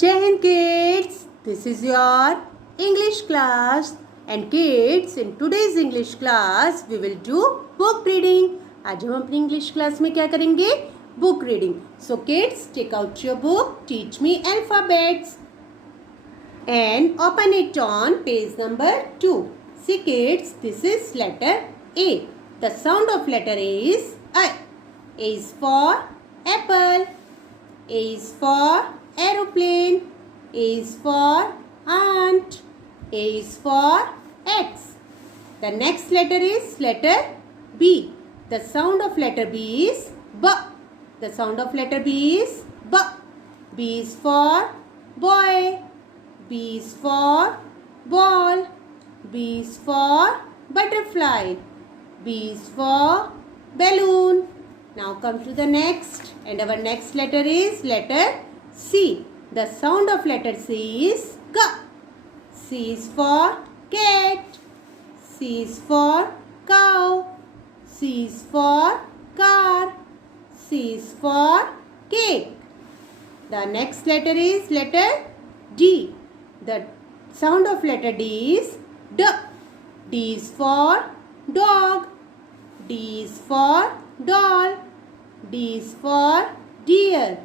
Jai Hind kids, this is your English class and kids in today's English class we will do book reading. आज हम अपनी English class में क्या करेंगे? Book reading. So kids, take out your book, teach me alphabets and open it on page number 2. See kids, this is letter A. The sound of letter A is I. A is for apple. A is for aeroplane. A is for ant. A is for X. The next letter is letter B. The sound of letter B is B. The sound of letter B is B. B is for boy. B is for ball. B is for butterfly. B is for balloon. Now come to the next, and our next letter is letter C. The sound of letter C is K. C is for cat. C is for cow. C is for car. C is for cake. The next letter is letter D. The sound of letter D is D. D is for dog. D is for doll. D is for deer.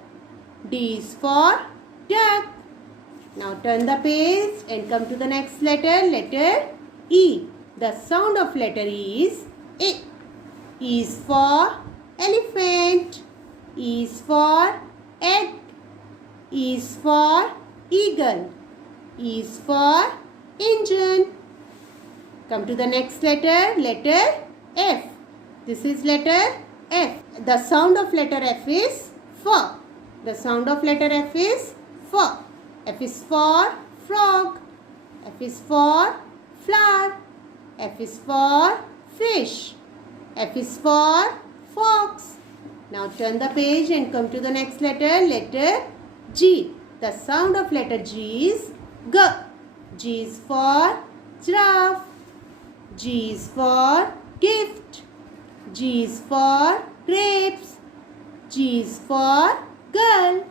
D is for duck. Now turn the page and come to the next letter, letter E. The sound of letter E is E. E is for elephant. E is for egg. E is for eagle. E is for engine. Come to the next letter, letter F. This is letter F. The sound of letter F is F. The sound of letter F is F. F is for frog. F is for flower. F is for fish. F is for fox. Now turn the page and come to the next letter, letter G. The sound of letter G is G. G is for giraffe. G is for gift. G is for grapes. G is for girl.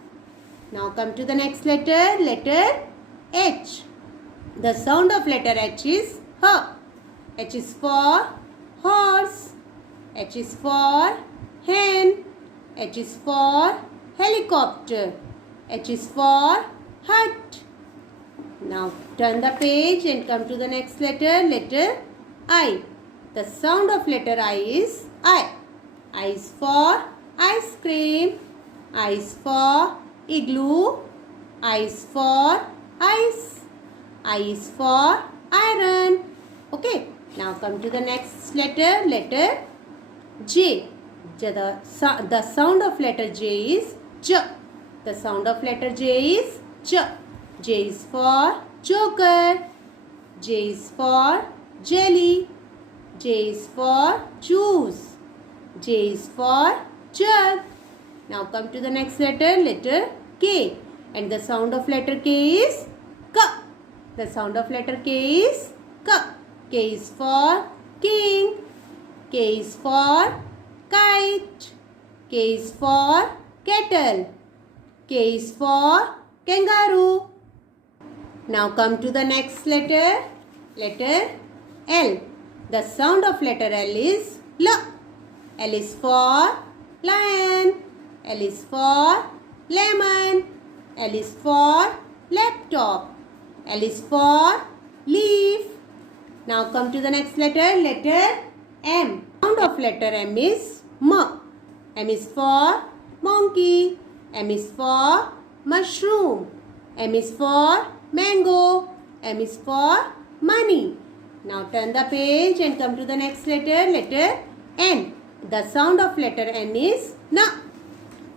Now come to the next letter, letter H. The sound of letter H is H. H is for horse. H is for hen. H is for helicopter. H is for hut. Now turn the page and come to the next letter, letter I. The sound of letter I is I. I is for ice cream. I is for igloo. I is for ice. I is for iron. Okay. Now come to the next letter, letter J. The sound of letter J is J. The sound of letter J is J. J is for joker. J is for jelly. J is for juice. J is for jug. Now come to the next letter, letter K. And the sound of letter K is K. The sound of letter K is K. K is for king. K is for kite. K is for kettle. K is for kangaroo. Now come to the next letter, letter L. The sound of letter L is L. L is for lion. L is for lemon. L is for laptop. L is for leaf. Now come to the next letter, letter M. Sound of letter M is M. M is for monkey. M is for mushroom. M is for mango. M is for money. Now turn the page and come to the next letter, letter N. The sound of letter N is N.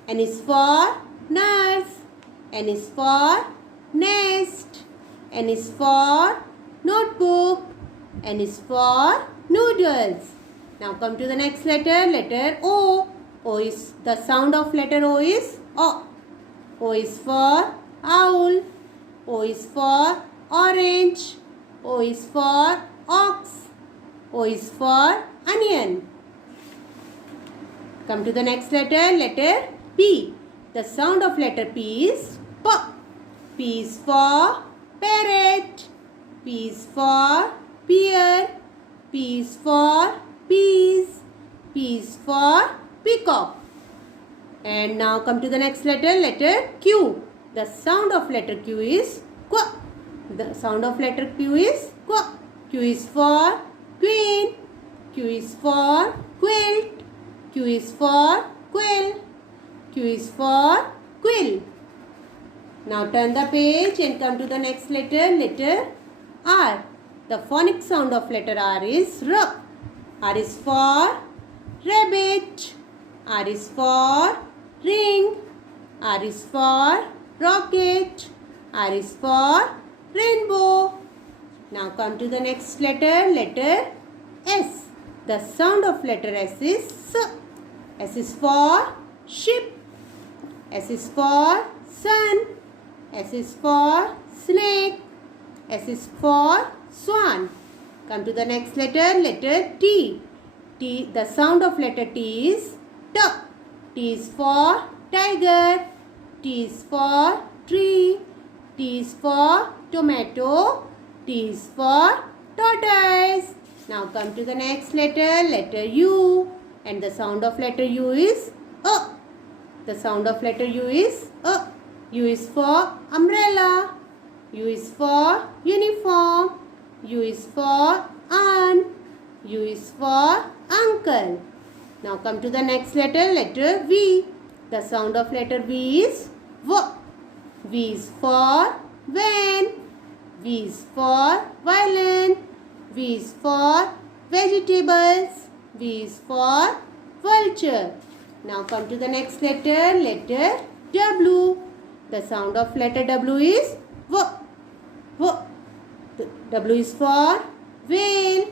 N is for nurse. N is for nest. N is for notebook. N is for noodles. Now come to the next letter, letter O. O is, the sound of letter O is O. O is for owl. O is for orange. O is for ox. O is for onion. Come to the next letter, letter P. The sound of letter P is P. P is for parrot. P is for pear. P is for peas. P is for peacock. And now come to the next letter Q. The sound of letter Q is Q. The sound of letter Q is Q. Q is for queen. Q is for quilt. Q is for quill. Q is for quill. Now turn the page and come to the next letter R. The phonic sound of letter R is R. R is for rabbit. R is for ring. R is for rocket. R is for rainbow. Now come to the next letter S. The sound of letter S is S. S is for ship. S is for sun. S is for snake. S is for swan. Come to the next letter T. T. The sound of letter T is T. T is for tiger. T is for tree. T is for tomato. T is for tortoise. Now come to the next letter U. And the sound of letter U is A. The sound of letter U is A. U is for umbrella. U is for uniform. U is for aunt. U is for uncle. Now come to the next letter V. The sound of letter V is V. V is for van. V is for violin. V is for vegetables. V is for vulture. Now come to the next letter W. The sound of letter W is V. V. W is for whale.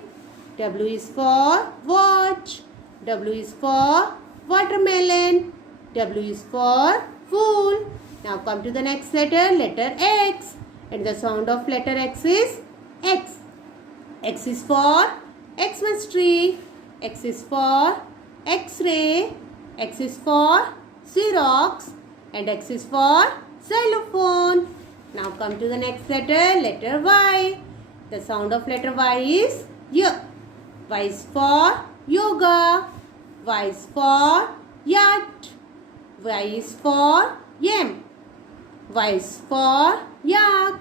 W is for watch. W is for watermelon. W is for fool. Now come to the next letter X. And the sound of letter X is X. X is for Xmas tree. X is for X-ray. X is for Xerox. And X is for xylophone. Now come to the next letter Y. The sound of letter Y is Y. Y is for yoga. Y is for yacht. Y is for yam. Y is for yak.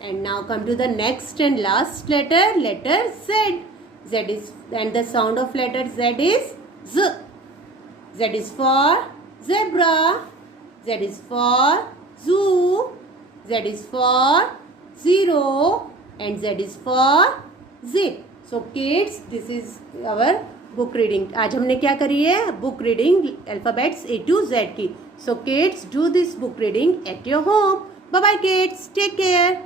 And now come to the next and last letter Z. Z is, and the sound of letter Z is Z. Z is for zebra. Z is for zoo. Z is for zero. And Z is for zip. So kids, this is our book reading. आज हमने क्या करी है? Book reading alphabets A to Z की. So kids, do this book reading at your home. Bye bye kids. Take care.